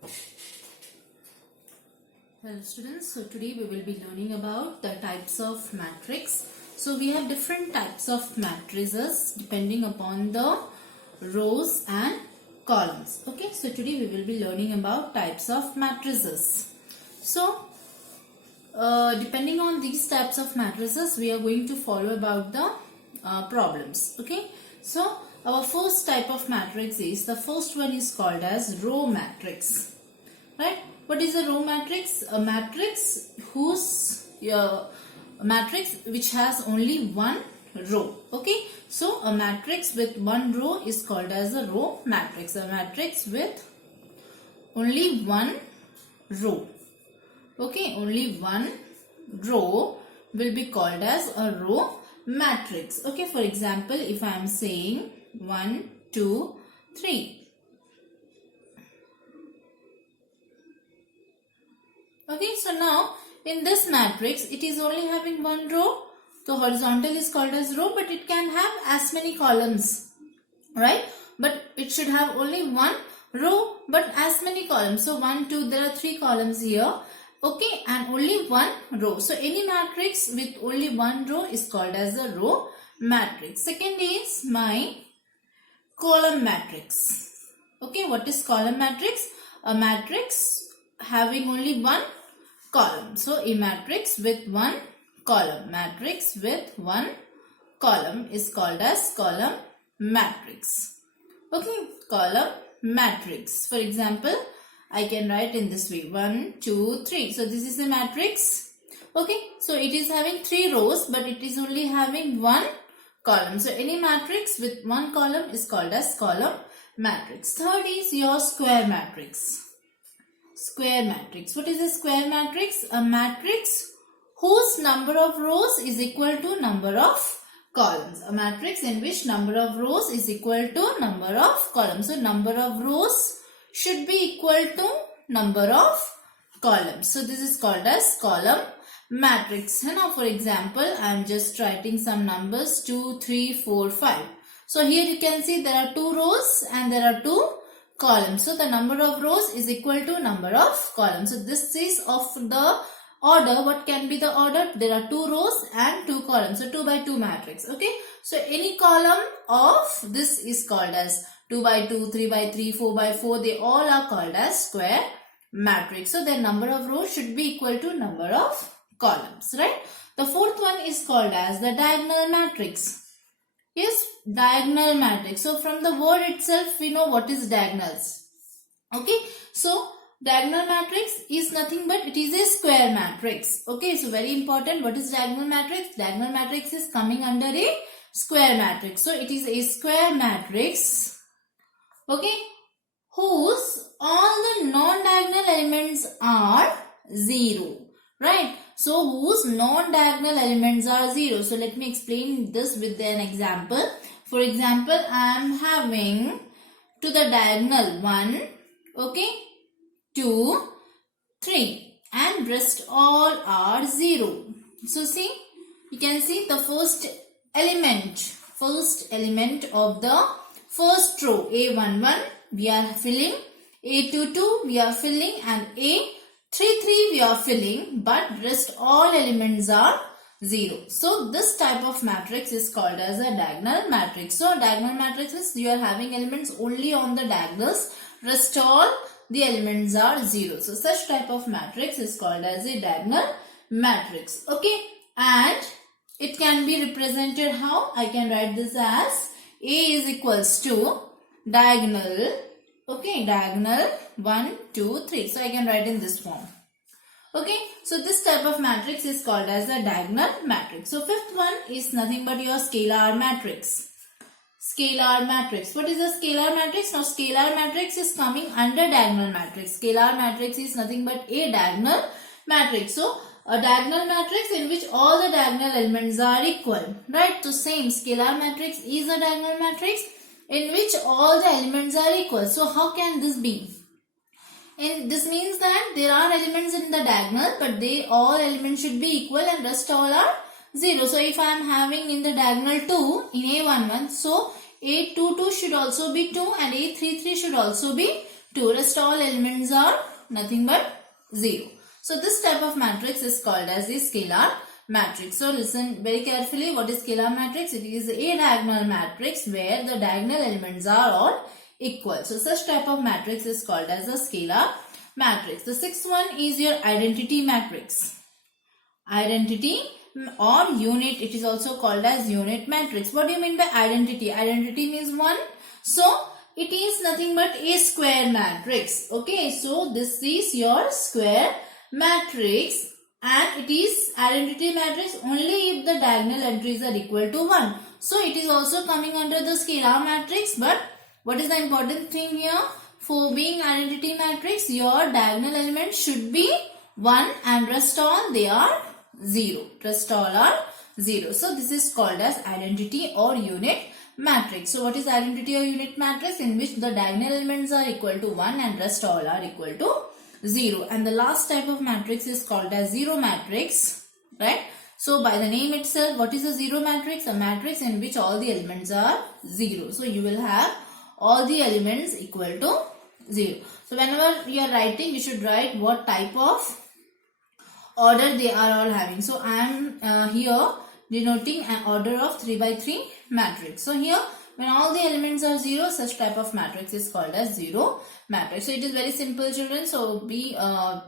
Hello students, so today we will be learning about the types of matrix. So we have different types of matrices depending upon the rows and columns. Okay, so today we will be learning about types of matrices. So depending on these types of matrices, we are going to follow about the problems. Okay, so our first type of matrix is, the first one is called as row matrix. Right? What is a row matrix? A matrix which has only one row. Okay, so a matrix with one row is called as a row matrix. A matrix with only one row. Okay, only one row will be called as a row matrix. Okay, for example, if I am saying 1, 2, 3. Okay, so now in this matrix, it is only having one row. The horizontal is called as row, but it can have as many columns, right? But it should have only one row, but as many columns. So 1, 2, there are 3 columns here. Okay, and only one row. So any matrix with only one row is called as a row matrix. Second is my column matrix. Okay, what is column matrix? A matrix having only one column. So a matrix with one column. Matrix with one column is called as column matrix. Okay, column matrix. For example, I can write in this way: 1, 2, 3. So this is a matrix. Okay, so it is having 3 rows, but it is only having one column. So any matrix with one column is called as column matrix. Third is your square matrix. Square matrix. What is a square matrix? A matrix whose number of rows is equal to number of columns. A matrix in which number of rows is equal to number of columns. So number of rows should be equal to number of columns. So this is called as column matrix. Now for example, I am just writing some numbers: 2, 3, 4, 5. So here you can see there are 2 rows and there are 2 columns. So the number of rows is equal to number of columns. So this is of the order. What can be the order? There are 2 rows and 2 columns. So 2 by 2 matrix. Okay. So any column of this is called as 2 by 2, 3 by 3, 4 by 4. They all are called as square matrix. So their number of rows should be equal to number of columns. Right. The fourth one is called as the diagonal matrix. Yes, diagonal matrix. So from the word itself, we know what is diagonals. Okay, so diagonal matrix is nothing but it is a square matrix. Okay, so very important. What is diagonal matrix? Diagonal matrix is coming under a square matrix. So it is a square matrix. Okay, whose all the non-diagonal elements are 0. Right. So whose non-diagonal elements are 0. So let me explain this with an example. For example, I am having to the diagonal 1, okay, 2, 3, and rest all are 0. So see, you can see the first element of the first row, A11 we are filling, A22 we are filling, and A33 we are filling, but rest all elements are 0. So this type of matrix is called as a diagonal matrix. So diagonal matrix is you are having elements only on the diagonals, rest all the elements are 0. So such type of matrix is called as a diagonal matrix. Okay, and it can be represented how? I can write this as A is equals to diagonal. Okay, diagonal 1, 2, 3. So I can write in this form. Okay, so this type of matrix is called as a diagonal matrix. So fifth one is nothing but your scalar matrix. Scalar matrix. What is a scalar matrix? Now scalar matrix is coming under diagonal matrix. Scalar matrix is nothing but a diagonal matrix. So a diagonal matrix in which all the diagonal elements are equal. Right, so same scalar matrix is a diagonal matrix in which all the elements are equal. So how can this be? And this means that there are elements in the diagonal, but all elements should be equal and rest all are 0. So if I am having in the diagonal 2 in A11, so A22 should also be 2 and A33 should also be 2. 2. Rest all elements are nothing but 0. So this type of matrix is called as the scalar matrix. So listen very carefully. What is scalar matrix? It is a diagonal matrix where the diagonal elements are all equal. So such type of matrix is called as a scalar matrix. The sixth one is your identity matrix. Identity or unit, it is also called as unit matrix. What do you mean by identity? Identity means 1. So it is nothing but a square matrix. Okay, so this is your square matrix and it is identity matrix only if the diagonal entries are equal to 1. So it is also coming under the scalar matrix, but what is the important thing here? For being identity matrix, your diagonal elements should be 1 and rest all they are 0. Rest all are 0. So this is called as identity or unit matrix. So what is identity or unit matrix? In which the diagonal elements are equal to 1 and rest all are equal to 0. And the last type of matrix is called as zero matrix, right? So by the name itself, what is a zero matrix? A matrix in which all the elements are 0. So you will have all the elements equal to 0. So whenever you are writing, you should write what type of order they are all having. So I am here denoting an order of 3 by 3 matrix. So here when all the elements are 0, such type of matrix is called as zero matrix. So it is very simple, children. So we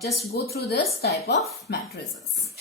just go through this type of matrices.